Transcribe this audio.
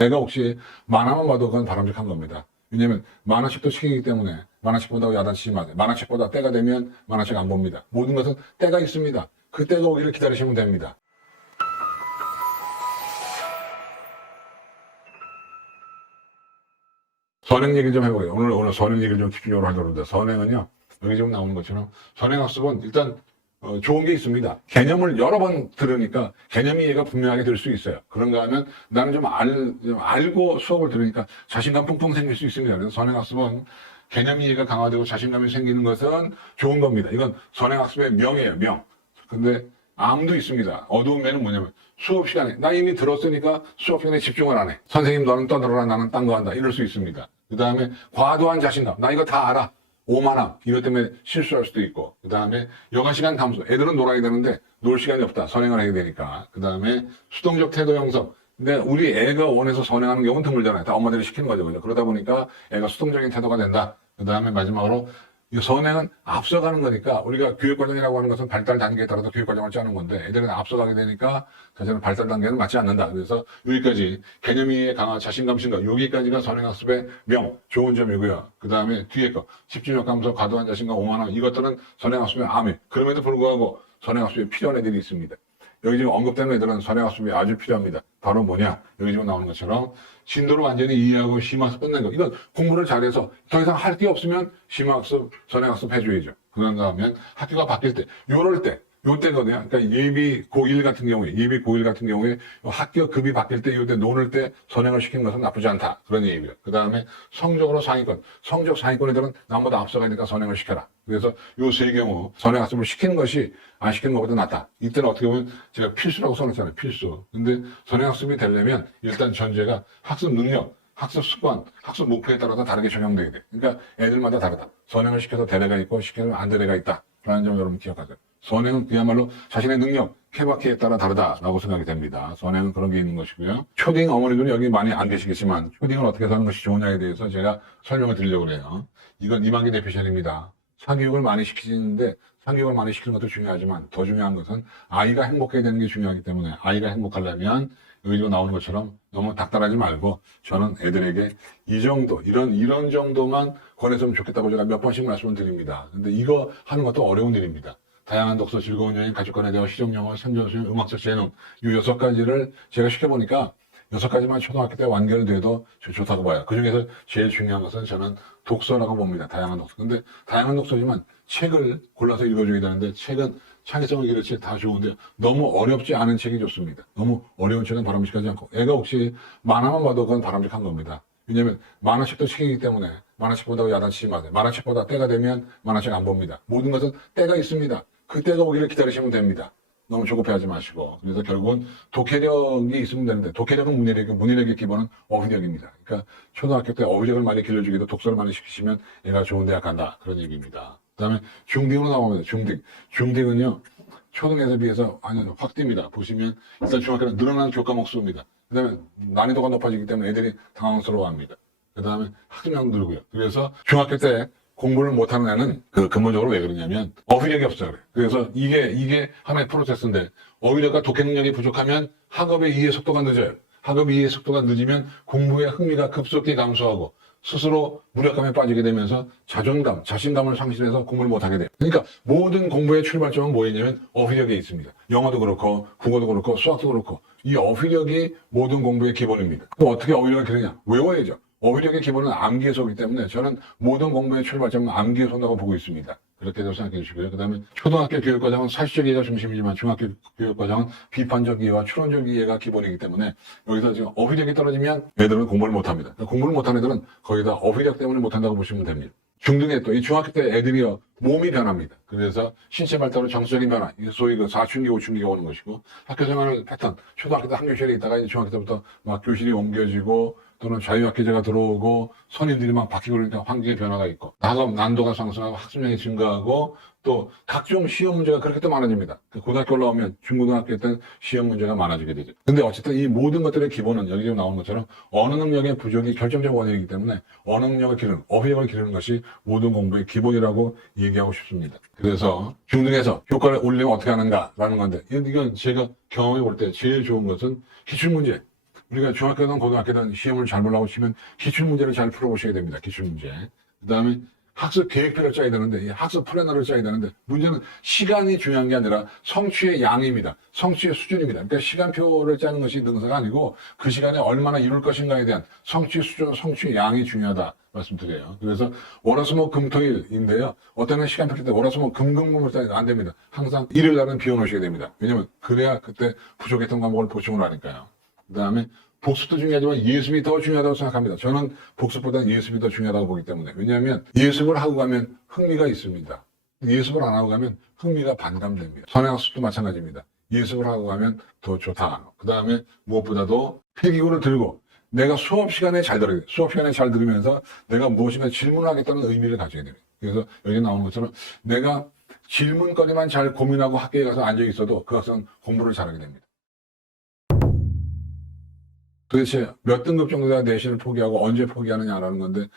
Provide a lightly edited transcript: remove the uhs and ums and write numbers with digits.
애가 혹시 만화만 봐도 그건 바람직한 겁니다. 왜냐면 만화책도 책이기 때문에 만화책 본다고 야단치지 마세요. 만화책보다 때가 되면 만화책 안 봅니다. 모든 것은 때가 있습니다. 그 때가 오기를 기다리시면 됩니다. 선행 얘기 좀 해보게요. 오늘 선행 얘기를 좀 집중적으로 하려고 합니다. 선행은요, 여기 지금 나오는 것처럼 선행학습은 일단 좋은 게 있습니다. 개념을 여러 번 들으니까 개념 이해가 분명하게 될 수 있어요. 그런가 하면 나는 좀 알고 수업을 들으니까 자신감 펑펑 생길 수 있습니다. 그래서 선행학습은 개념 이해가 강화되고 자신감이 생기는 것은 좋은 겁니다. 이건 선행학습의 명이에요, 명. 근데 암도 있습니다. 어두운 면은 뭐냐면 수업 시간에 나 이미 들었으니까 수업 시간에 집중을 안 해. 선생님 너는 떠들어라, 나는 딴 거 한다. 이럴 수 있습니다. 그 다음에 과도한 자신감. 나 이거 다 알아. 오만함. 이것 때문에 실수할 수도 있고. 그 다음에 여가 시간 감소. 애들은 놀아야 되는데 놀 시간이 없다. 선행을 해야 되니까. 그 다음에 수동적 태도 형성. 근데 우리 애가 원해서 선행하는 경우는 드물잖아요. 다 엄마들이 시키는 거죠. 그죠? 그러다 보니까 애가 수동적인 태도가 된다. 그 다음에 마지막으로 이 선행은 앞서가는 거니까 우리가 교육과정이라고 하는 것은 발달 단계에 따라서 교육과정을 짜는 건데 애들은 앞서가게 되니까 사실은 발달 단계는 맞지 않는다. 그래서 여기까지 개념 이해 강화, 자신감 증가 여기까지가 선행학습의 명, 좋은 점이고요. 그 다음에 뒤에 거 집중력 감소, 과도한 자신감, 오만함 이것들은 선행학습의 암이. 그럼에도 불구하고 선행학습에 필요한 애들이 있습니다. 여기 지금 언급되는 애들은 선행학습이 아주 필요합니다. 바로 뭐냐? 여기 지금 나오는 것처럼 진도를 완전히 이해하고 심화학습 끝낸 거. 이건 공부를 잘해서 더 이상 할 게 없으면 심화학습, 선행학습 해줘야죠. 그런가 하면 학교가 바뀔 때, 요때거든요. 그러니까 예비 고1 같은 경우에 학교 급이 바뀔 때, 요때 노는 때 선행을 시키는 것은 나쁘지 않다. 그런 얘기고요. 그 다음에 성적으로 상위권. 성적 상위권 애들은 나보다 앞서가니까 선행을 시켜라. 그래서 요 세 경우 선행학습을 시키는 것이 안 시키는 것보다 낫다. 이때는 어떻게 보면 제가 필수라고 써놨잖아요. 필수. 근데 선행학습이 되려면 일단 전제가 학습 능력, 학습 습관, 학습 목표에 따라서 다르게 적용되게 돼. 그러니까 애들마다 다르다. 선행을 시켜서 대례가 있고 시키면 안 대례가 있다. 라는 점 여러분 기억하세요. 선행은 그야말로 자신의 능력, 케바케에 따라 다르다라고 생각이 됩니다. 선행은 그런 게 있는 것이고요. 초딩 어머니들은 여기 많이 안 계시겠지만 초딩을 어떻게 사는 것이 좋으냐에 대해서 제가 설명을 드리려고 해요. 이건 이만기 대표션입니다. 사교육을 많이 시키는데 사교육을 많이 시키는 것도 중요하지만 더 중요한 것은 아이가 행복해야 되는 게 중요하기 때문에 아이가 행복하려면 여기서 나오는 것처럼 너무 닥달하지 말고 저는 애들에게 이 정도, 이런 정도만 권했으면 좋겠다고 제가 몇 번씩 말씀을 드립니다. 근데 이거 하는 것도 어려운 일입니다. 다양한 독서, 즐거운 여행, 가족 간의 대화, 시정영어, 생존수행, 음악적 재능 이 6가지를 제가 시켜보니까 6가지만 초등학교 때 완결돼도 좋다고 봐요. 그중에서 제일 중요한 것은 저는 독서라고 봅니다. 다양한 독서. 근데 다양한 독서지만 책을 골라서 읽어줘야 되는데 책은 창의성을 기르는 책 다 좋은데 너무 어렵지 않은 책이 좋습니다. 너무 어려운 책은 바람직하지 않고 애가 혹시 만화만 봐도 그건 바람직한 겁니다. 왜냐면 만화책도 책이기 때문에 만화책 본다고 야단치지 마세요. 만화책보다 때가 되면 만화책 안 봅니다. 모든 것은 때가 있습니다. 그 때가 오기를 기다리시면 됩니다. 너무 조급해하지 마시고. 그래서 결국은 독해력이 있으면 되는데 독해력은 문해력이고 문해력의 기본은 어휘력입니다. 그러니까 초등학교 때 어휘력을 많이 길러주기도 독서를 많이 시키시면 얘가 좋은 대학 간다. 그런 얘기입니다. 그 다음에 중딩으로 나오면 중딩은요 초등에서 비해서 완전 확 뜁니다. 보시면 일단 중학교는 늘어나는 교과목 수입니다. 그 다음에 난이도가 높아지기 때문에 애들이 당황스러워합니다. 그 다음에 학습량도 늘고요. 그래서 중학교 때 공부를 못하는 애는 근본적으로 왜 그러냐면 어휘력이 없어요. 그래서 이게 하나의 프로세스인데 어휘력과 독해 능력이 부족하면 학업의 이해 속도가 늦어요. 학업의 이해 속도가 늦으면 공부의 흥미가 급속히 감소하고 스스로 무력감에 빠지게 되면서 자존감, 자신감을 상실해서 공부를 못하게 돼요. 그러니까 모든 공부의 출발점은 뭐였냐면 어휘력에 있습니다. 영어도 그렇고 국어도 그렇고 수학도 그렇고 이 어휘력이 모든 공부의 기본입니다. 그럼 어떻게 어휘력을 기르냐? 외워야죠. 어휘력의 기본은 암기에서이기 때문에 저는 모든 공부의 출발점은 암기에서 온다고 보고 있습니다. 그렇게 생각해 주시고요. 그 다음에 초등학교 교육과정은 사실적 이해가 중심이지만 중학교 교육과정은 비판적 이해와 추론적 이해가 기본이기 때문에 여기서 지금 어휘력이 떨어지면 애들은 공부를 못합니다. 공부를 못하는 애들은 거의 다 어휘력 때문에 못한다고 보시면 됩니다. 중등에 또 이 중학교 때 애들이요 몸이 변합니다. 그래서 신체 발달로 정서적인 변화, 소위 사춘기, 오춘기가 오는 것이고 학교 생활 패턴, 초등학교 때 한 교실에 있다가 이제 중학교 때부터 막 교실이 옮겨지고 또는 자유학기제가 들어오고 선임들이 막 바뀌고 그러니까 환경의 변화가 있고 학업 난도가 상승하고 학습량이 증가하고 또 각종 시험 문제가 그렇게 또 많아집니다. 고등학교 올라오면 중고등학교 때 시험 문제가 많아지게 되죠. 근데 어쨌든 이 모든 것들의 기본은 여기 지금 나오는 것처럼 언어 능력의 부족이 결정적 원인이기 때문에 언어 능력을 기르는, 어휘력을 기르는 것이 모든 공부의 기본이라고 얘기하고 싶습니다. 그래서 중등에서 효과를 올리면 어떻게 하는가라는 건데 이건 제가 경험해 볼 때 제일 좋은 것은 기출문제. 우리가 중학교든 고등학교든 시험을 잘 보려고 치면 기출문제를 잘 풀어보셔야 됩니다. 기출문제. 그 다음에 학습 계획표를 짜야 되는데, 이 학습 플래너를 짜야 되는데, 문제는 시간이 중요한 게 아니라 성취의 양입니다. 성취의 수준입니다. 그러니까 시간표를 짜는 것이 능사가 아니고 그 시간에 얼마나 이룰 것인가에 대한 성취 수준, 성취의 양이 중요하다 말씀드려요. 그래서 월화수목 금토일인데요. 어떤 날 시간표를 때 월화수목 금금금을 짜니까 안 됩니다. 항상 일요일 날은 비워놓으셔야 됩니다. 왜냐면 그래야 그때 부족했던 과목을 보충을 하니까요. 그 다음에 복습도 중요하지만 예습이 더 중요하다고 생각합니다. 저는 복습보다는 예습이 더 중요하다고 보기 때문에. 왜냐하면 예습을 하고 가면 흥미가 있습니다. 예습을 안 하고 가면 흥미가 반감됩니다. 선행학습도 마찬가지입니다. 예습을 하고 가면 더 좋다. 그 다음에 무엇보다도 필기구를 들고 내가 수업 시간에 잘 들어야 돼요. 수업 시간에 잘 들으면서 내가 무엇인가 질문을 하겠다는 의미를 가져야 됩니다. 그래서 여기 나오는 것처럼 내가 질문거리만 잘 고민하고 학교에 가서 앉아 있어도 그 학생은 공부를 잘하게 됩니다. 도대체 몇 등급 정도 돼야 내신을 포기하고 언제 포기하느냐라는 건데